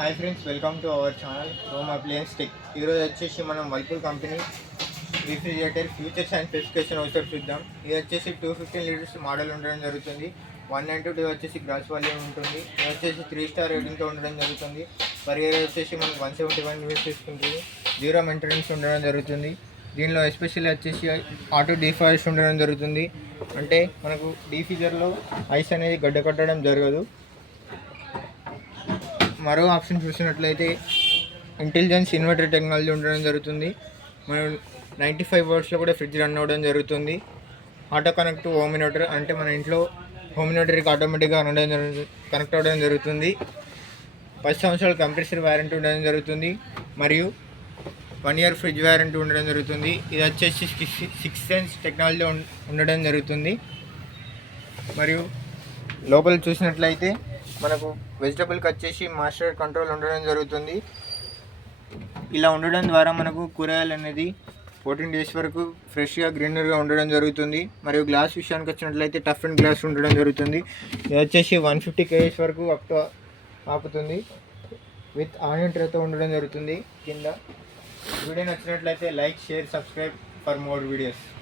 Hi friends, welcome to our channel home appliance tech. ఈరోజు వచ్చేసి మనం Whirlpool company refrigerator features and specification ఒకసారి చూద్దాం. ఇది వచ్చేసి 215 లీటర్స్ మోడల్ ఉండడం జరుగుతుంది. 192 వచ్చేసి గ్రాస్ వాల్యూమ్ ఉంటుంది. ఇది వచ్చేసి 3 స్టార్ రేటింగ్తో ఉండడం జరుగుతుంది. పర్ ఇయర్ వచ్చేసి మనకు 171 యూస్ తీసుకుంటుంది. 0 మెయింటెనెన్స్ ఉండడం జరుగుతుంది. దీనిలో ఎస్పెషల్లీ వచ్చేసి ఆటో డీఫాస్ట్ ఉండడం జరుగుతుంది. అంటే మనకు డీఫ్రీజర్లో ఐస్ అనేది గడ్డ కట్టడం జరగదు. మరో ఆప్షన్ చూసినట్లయితే ఇంటెలిజెన్స్ ఇన్వర్టర్ టెక్నాలజీ ఉండడం జరుగుతుంది. మనం 95 వాట్స్లో కూడా ఫ్రిడ్జ్ రన్ అవ్వడం జరుగుతుంది. ఆటో కనెక్ట్ హోమ్ ఇన్వర్టర్, అంటే మన ఇంట్లో హోమ్ ఇన్వర్టర్కి ఆటోమేటిక్గా కనెక్ట్ అవ్వడం జరుగుతుంది. 10 సంవత్సరాల కంప్రెసర్ వారంటీ ఉండడం జరుగుతుంది. మరియు 1 ఇయర్ ఫ్రిడ్జ్ వారంటీ ఉండడం జరుగుతుంది. ఇది వచ్చేసి 6 సెన్స్ టెక్నాలజీ ఉండడం జరుగుతుంది. మరియు లోపల చూసినట్లయితే మనకు వెజిటబుల్కి వచ్చేసి మాస్టర్ కంట్రోల్ ఉండడం జరుగుతుంది. ఇలా ఉండడం ద్వారా మనకు కూరగాయలు అనేది 14 డేస్ వరకు ఫ్రెష్గా గ్రీనర్గా ఉండడం జరుగుతుంది. మరియు గ్లాస్ విషయానికి వచ్చినట్లయితే టఫ్ అండ్ గ్లాస్ ఉండడం జరుగుతుంది. ఇది వచ్చేసి 150 kg వరకు ఆపుతుంది. విత్ ఆనియన్ ట్రేతో ఉండడం జరుగుతుంది. కింద వీడియో నచ్చినట్లయితే like, share, subscribe for more videos.